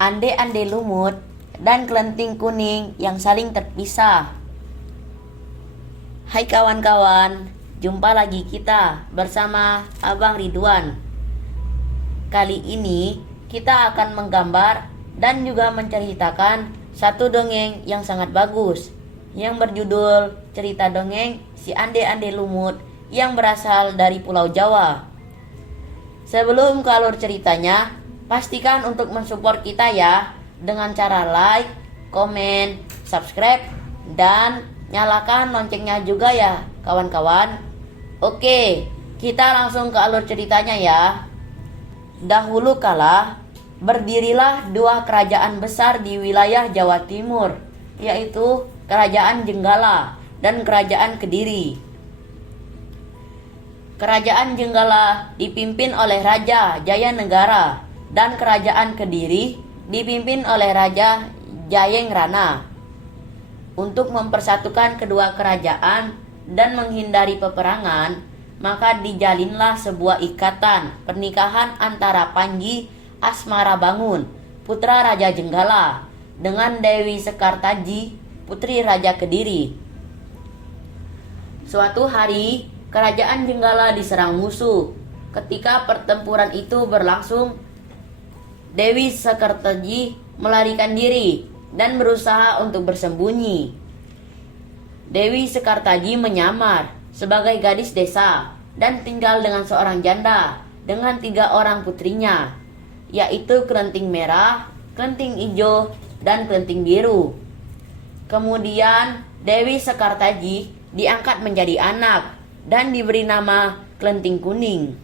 ande-ande lumut, dan kelenting kuning yang saling terpisah. Hai kawan-kawan, jumpa lagi kita bersama Abang Ridwan. Kali ini kita akan menggambar dan juga menceritakan satu dongeng yang sangat bagus, yang berjudul Cerita Dongeng Si Ande-Ande Lumut yang berasal dari Pulau Jawa. Sebelum ke alur ceritanya, pastikan untuk mensupport kita ya, dengan cara like, komen, subscribe, dan nyalakan loncengnya juga ya kawan-kawan. Oke, kita langsung ke alur ceritanya ya. Dahulu kala, berdirilah dua kerajaan besar di wilayah Jawa Timur, yaitu Kerajaan Jenggala dan Kerajaan Kediri. Kerajaan Jenggala dipimpin oleh Raja Jayanegara dan Kerajaan Kediri dipimpin oleh Raja Jayengrana. Untuk mempersatukan kedua kerajaan dan menghindari peperangan, maka dijalinlah sebuah ikatan pernikahan antara Panji Asmarabangun, putra Raja Jenggala, dengan Dewi Sekartaji, putri Raja Kediri. Suatu hari, Kerajaan Jenggala diserang musuh. Ketika pertempuran itu berlangsung, Dewi Sekartaji melarikan diri dan berusaha untuk bersembunyi. Dewi Sekartaji menyamar sebagai gadis desa dan tinggal dengan seorang janda dengan 3 orang putrinya, yaitu Kelenting Merah, Kelenting Hijau, dan Kelenting Biru. Kemudian Dewi Sekartaji diangkat menjadi anak dan diberi nama Kelenting Kuning.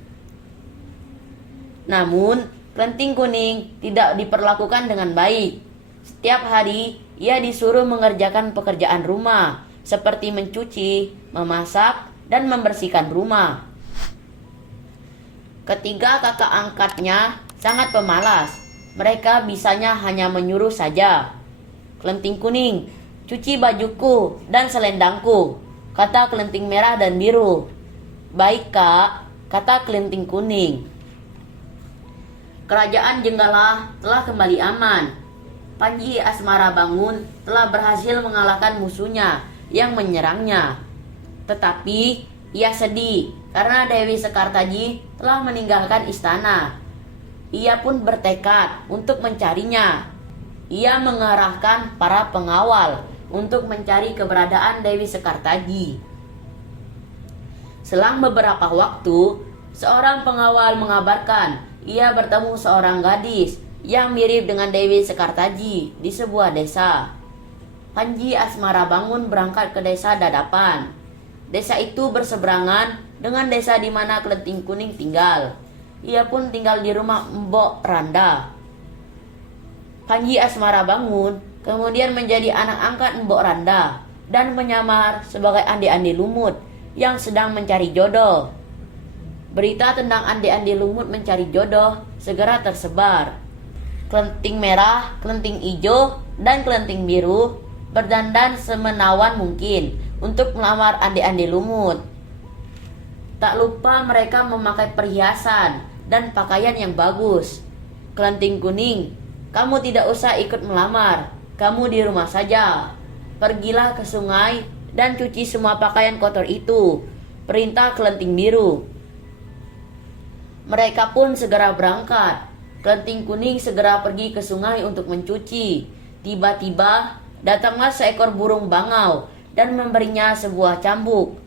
Namun, Kelenting Kuning tidak diperlakukan dengan baik. Setiap hari, ia disuruh mengerjakan pekerjaan rumah, seperti mencuci, memasak, dan membersihkan rumah. Ketiga kakak angkatnya sangat pemalas. Mereka bisanya hanya menyuruh saja. Kelenting Kuning, cuci bajuku dan selendangku, kata Kelenting Merah dan Biru. Baik kak, kata Kelenting Kuning. Kerajaan Jenggala telah kembali aman. Panji Asmarabangun telah berhasil mengalahkan musuhnya yang menyerangnya. Tetapi ia sedih karena Dewi Sekartaji telah meninggalkan istana. Ia pun bertekad untuk mencarinya. Ia mengerahkan para pengawal untuk mencari keberadaan Dewi Sekartaji. Selang beberapa waktu, seorang pengawal mengabarkan ia bertemu seorang gadis yang mirip dengan Dewi Sekartaji di sebuah desa. Panji Asmarabangun berangkat ke desa Dadapan. Desa itu berseberangan dengan desa di mana Kelenting Kuning tinggal. Ia pun tinggal di rumah Mbok Randa. Panji Asmarabangun kemudian menjadi anak angkat Mbok Randa dan menyamar sebagai ande-ande lumut yang sedang mencari jodoh. Berita tentang ande-ande lumut mencari jodoh segera tersebar. Kelenting Merah, Kelenting Hijau, dan Kelenting Biru berdandan semenawan mungkin untuk melamar ande-ande lumut. Tak lupa mereka memakai perhiasan dan pakaian yang bagus. Kelenting Kuning, kamu tidak usah ikut melamar. Kamu di rumah saja. Pergilah ke sungai dan cuci semua pakaian kotor itu, perintah Kelenting Biru. Mereka pun segera berangkat. Kelenting Kuning segera pergi ke sungai untuk mencuci. Tiba-tiba datanglah seekor burung bangau dan memberinya sebuah cambuk.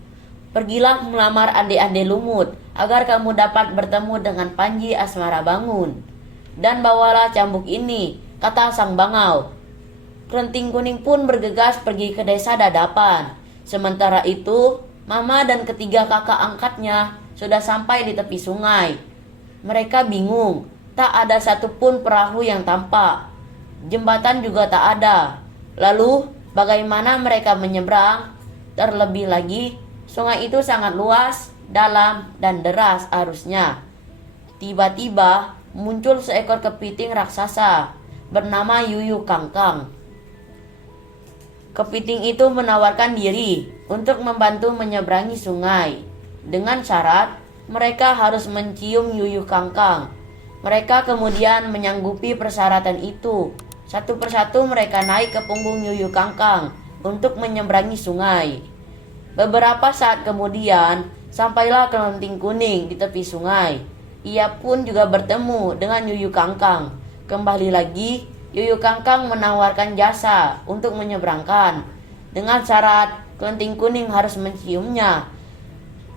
Pergilah melamar ande-ande lumut agar kamu dapat bertemu dengan Panji Asmarabangun. Dan bawalah cambuk ini, kata sang bangau. Kelenting Kuning pun bergegas pergi ke desa Dadapan. Sementara itu, Mama dan ketiga kakak angkatnya sudah sampai di tepi sungai. Mereka bingung, tak ada satupun perahu yang tampak. Jembatan juga tak ada. Lalu, bagaimana mereka menyeberang? Terlebih lagi, sungai itu sangat luas, dalam, dan deras arusnya. Tiba-tiba, muncul seekor kepiting raksasa bernama Yuyu Kangkang. Kepiting itu menawarkan diri untuk membantu menyeberangi sungai dengan syarat mereka harus mencium Yuyu Kangkang. Mereka kemudian menyanggupi persyaratan itu. Satu persatu mereka naik ke punggung Yuyu Kangkang untuk menyeberangi sungai. Beberapa saat kemudian, sampailah Kelenting Kuning di tepi sungai. Ia pun juga bertemu dengan Yuyu Kangkang. Kembali lagi, Yuyu Kangkang menawarkan jasa untuk menyeberangkan. Dengan syarat Kelenting Kuning harus menciumnya.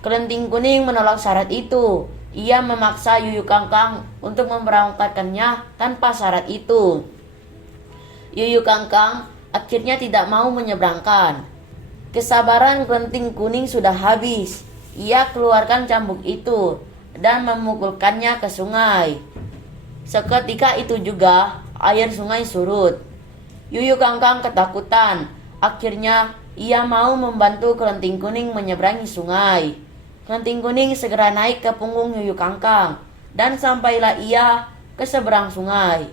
Kelenting Kuning menolak syarat itu. Ia memaksa Yuyu Kangkang untuk memberangkatkannya tanpa syarat itu. Yuyu Kangkang akhirnya tidak mau menyeberangkan. Kesabaran Kelenting Kuning sudah habis. Ia keluarkan cambuk itu dan memukulkannya ke sungai. Seketika itu juga air sungai surut. Yuyu Kangkang ketakutan. Akhirnya ia mau membantu Kelenting Kuning menyeberangi sungai. Kelenting Kuning segera naik ke punggung Yuyu Kangkang dan sampailah ia ke seberang sungai.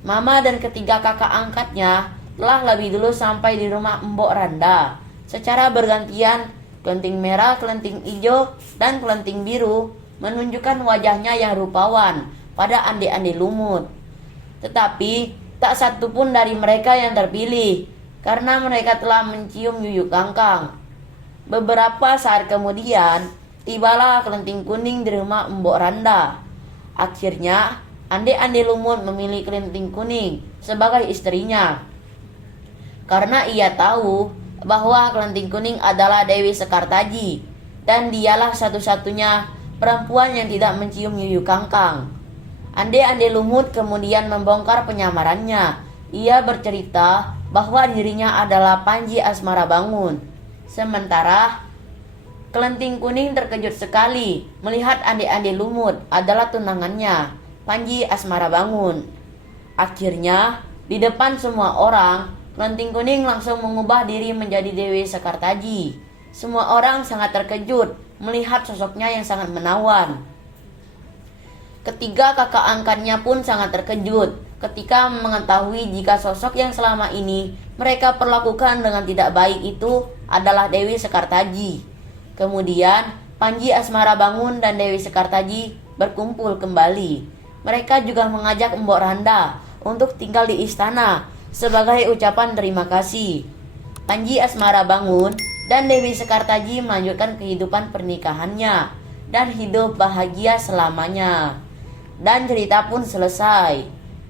Mama dan ketiga kakak angkatnya telah lebih dulu sampai di rumah Mbok Randa. Secara bergantian, Kelenting Merah, Kelenting Ijo, dan Kelenting Biru menunjukkan wajahnya yang rupawan pada ande-ande lumut. Tetapi tak satu pun dari mereka yang terpilih karena mereka telah mencium Yuyu Kangkang. Beberapa saat kemudian, tibalah Kelenting Kuning di rumah Mbok Randa. Akhirnya, ande-ande lumut memilih Kelenting Kuning sebagai istrinya. Karena ia tahu bahwa Kelenting Kuning adalah Dewi Sekartaji dan dialah satu-satunya perempuan yang tidak mencium Yuyu Kangkang. Ande-ande lumut kemudian membongkar penyamarannya. Ia bercerita bahwa dirinya adalah Panji Asmara Bangun. Sementara Kelenting Kuning terkejut sekali melihat ande-ande lumut adalah tunangannya, Panji Asmara Bangun. Akhirnya, di depan semua orang, Kelenting Kuning langsung mengubah diri menjadi Dewi Sekartaji. Semua orang sangat terkejut melihat sosoknya yang sangat menawan. Ketiga kakak angkatnya pun sangat terkejut ketika mengetahui jika sosok yang selama ini mereka perlakukan dengan tidak baik itu adalah Dewi Sekartaji. Kemudian Panji Asmara Bangun dan Dewi Sekartaji berkumpul kembali. Mereka juga mengajak Mbok Randa untuk tinggal di istana sebagai ucapan terima kasih. Panji Asmara Bangun dan Dewi Sekartaji melanjutkan kehidupan pernikahannya dan hidup bahagia selamanya. Dan cerita pun selesai.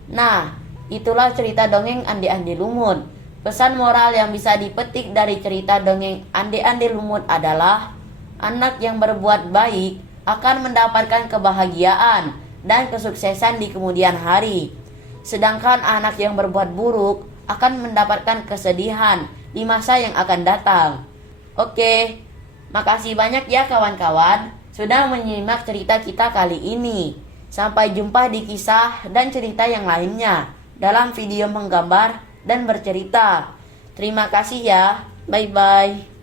Nah, itulah cerita dongeng Ande-ande Lumut. Pesan moral yang bisa dipetik dari cerita dongeng Ande-ande Lumut adalah anak yang berbuat baik akan mendapatkan kebahagiaan dan kesuksesan di kemudian hari. Sedangkan anak yang berbuat buruk akan mendapatkan kesedihan di masa yang akan datang. Oke, makasih banyak ya kawan-kawan sudah menyimak cerita kita kali ini. Sampai jumpa di kisah dan cerita yang lainnya dalam video menggambar dan bercerita. Terima kasih ya. Bye-bye.